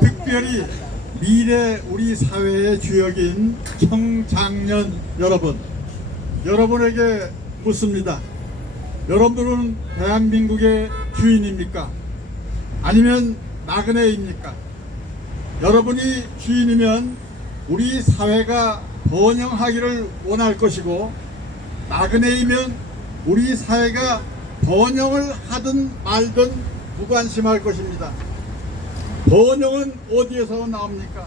특별히 미래 우리 사회의 주역인 청장년 여러분, 여러분에게 묻습니다. 여러분들은 대한민국의 주인입니까? 아니면 나그네입니까? 여러분이 주인이면 우리 사회가 번영하기를 원할 것이고, 나그네이면 우리 사회가 번영을 하든 말든 무관심할 것입니다. 번영은 어디에서 나옵니까?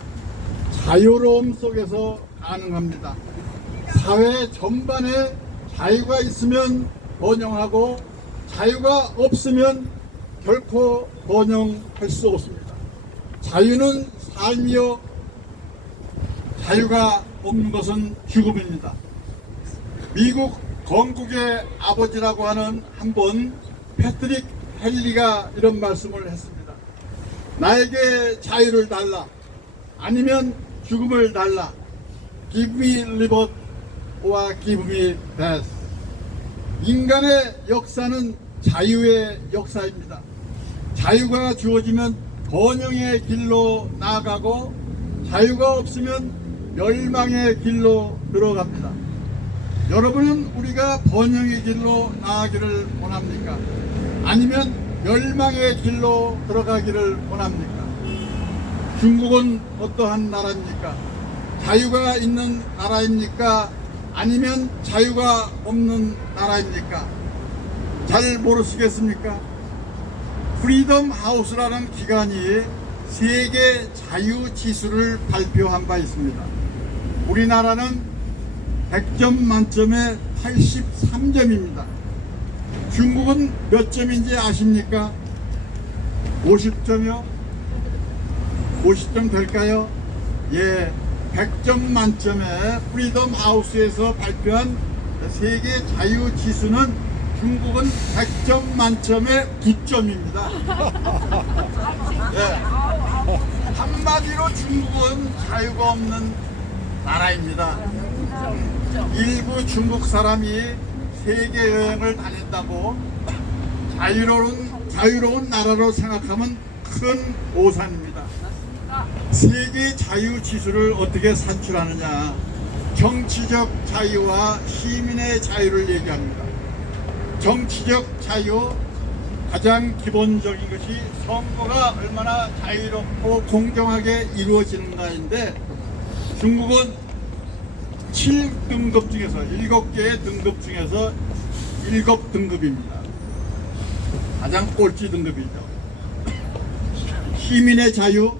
자유로움 속에서 가능합니다. 사회 전반에 자유가 있으면 번영하고, 자유가 없으면 결코 번영할 수 없습니다. 자유는 삶이요, 자유가 없는 것은 죽음입니다. 미국 건국의 아버지라고 하는 한 분 패트릭 헨리가 이런 말씀을 했습니다. 나에게 자유를 달라, 아니면 죽음을 달라. Give me liberty or give me death. 인간의 역사는 자유의 역사입니다. 자유가 주어지면 번영의 길로 나아가고, 자유가 없으면 멸망의 길로 들어갑니다. 여러분은 우리가 번영의 길로 나아가기를 원합니까? 아니면 멸망의 길로 들어가기를 원합니까? 중국은 어떠한 나라입니까? 자유가 있는 나라입니까? 아니면 자유가 없는 나라입니까? 잘 모르시겠습니까? 프리덤 하우스라는 기관이 세계 자유 지수를 발표한 바 있습니다. 우리나라는 100점 만점에 83점입니다. 중국은 몇 점인지 아십니까? 50점이요? 50점 될까요? 예, 100점 만점에 프리덤 하우스에서 발표한 세계 자유 지수는 중국은 100점 만점에 9점입니다. 예, 한마디로 중국은 자유가 없는 나라입니다. 일부 중국 사람이 세계 여행을 다닌다고 자유로운 나라로 생각하면 큰 오산입니다. 세계 자유 지수를 어떻게 산출하느냐? 정치적 자유와 시민의 자유를 얘기합니다. 정치적 자유, 가장 기본적인 것이 선거가 얼마나 자유롭고 공정하게 이루어지는가인데, 중국은 7등급 중에서 7개의 등급 중에서 7등급입니다. 가장 꼴찌 등급이죠. 시민의 자유,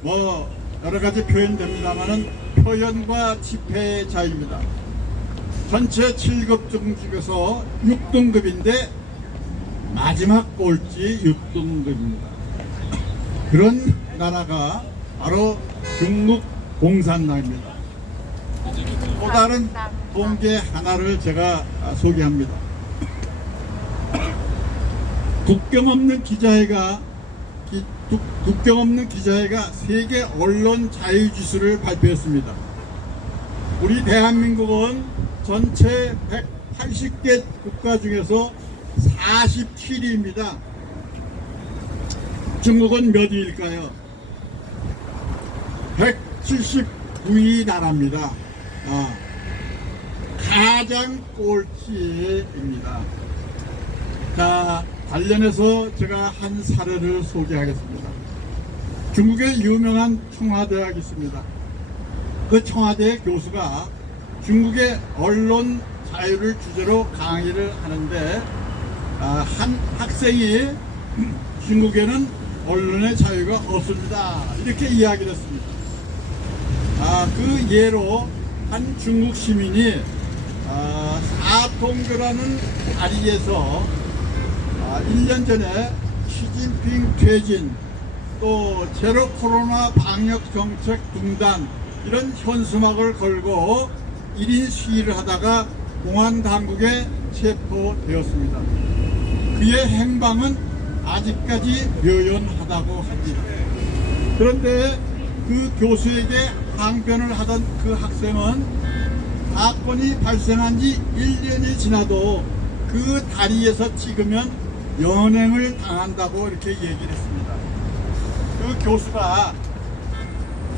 뭐 여러가지 표현됩니다만은 표현과 집회의 자유입니다. 전체 7급 중에서 6등급인데 마지막 꼴찌 6등급입니다. 그런 나라가 바로 중국 공산당입니다. 또 다른 통계 하나를 제가 소개합니다. 국경 없는 기자회가 세계 언론 자유지수를 발표했습니다. 우리 대한민국은 전체 180개 국가 중에서 47위입니다. 중국은 몇 위일까요? 179위 나라입니다. 가장 꼴찌입니다. 자, 관련해서 제가 한 사례를 소개하겠습니다. 중국의 유명한 청와대학이 있습니다. 그 청와대 교수가 중국의 언론 자유를 주제로 강의를 하는데, 한 학생이 중국에는 언론의 자유가 없습니다, 이렇게 이야기를 했습니다. 그 예로 한 중국 시민이 사통교라는 자리에서 1년 전에 시진핑 퇴진, 또 제로 코로나 방역 정책 중단, 이런 현수막을 걸고 1인 시위를 하다가 공안 당국에 체포되었습니다. 그의 행방은 아직까지 묘연하다고 합니다. 그런데 그 교수에게 항변을 하던 그 학생은 사건이 발생한 지 1년이 지나도 그 다리에서 찍으면 연행을 당한다고 이렇게 얘기를 했습니다. 그 교수가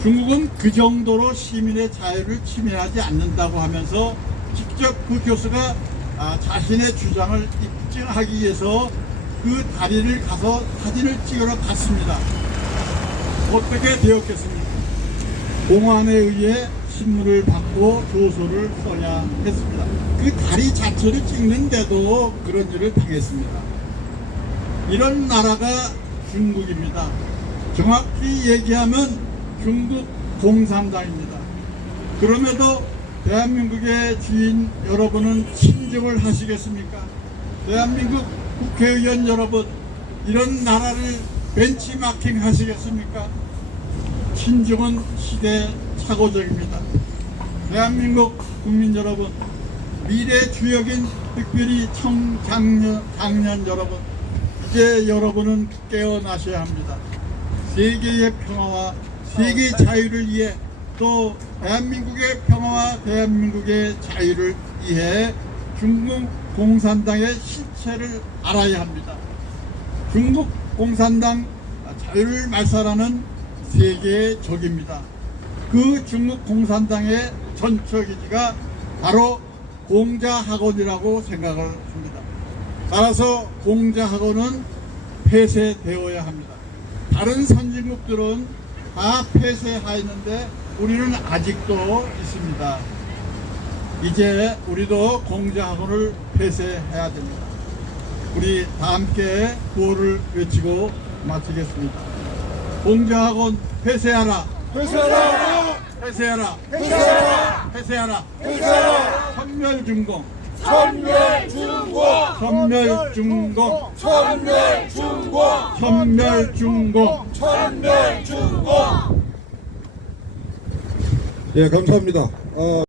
중국은 그 정도로 시민의 자유를 침해하지 않는다고 하면서 직접 그 교수가 자신의 주장을 입증하기 위해서 그 다리를 가서 사진을 찍으러 갔습니다. 어떻게 되었겠습니까? 공안에 의해 신문을 받고 조서를 써야 했습니다. 그 다리 자체를 찍는데도 그런 일을 당했습니다. 이런 나라가 중국입니다. 정확히 얘기하면 중국 공산당입니다. 그럼에도 대한민국의 주인 여러분은 친정을 하시겠습니까? 대한민국 국회의원 여러분, 이런 나라를 벤치마킹 하시겠습니까? 친정은 시대착오적입니다. 대한민국 국민 여러분, 미래 주역인 특별히 청장년 여러분, 이제 여러분은 깨어나셔야 합니다. 세계의 평화와 세계 자유를 위해, 또 대한민국의 평화와 대한민국의 자유를 위해 중국 공산당의 실체를 알아야 합니다. 중국 공산당 자유를 말살하는 세계의 적입니다. 그 중국 공산당의 전처기지가 바로 공자학원이라고 생각을 합니다. 따라서 공자학원은 폐쇄되어야 합니다. 다른 선진국들은 다 폐쇄하였는데 우리는 아직도 있습니다. 이제 우리도 공자학원을 폐쇄해야 됩니다. 우리 다 함께 구호를 외치고 마치겠습니다. 공자학원 폐쇄하라! 폐쇄하라! 폐쇄하라! 폐쇄하라! 폐쇄하라! 폐쇄하라! 천멸중공! 천멸중공! 천멸중공! 천멸중공! 천멸중공! 천멸중공! 예, 감사합니다.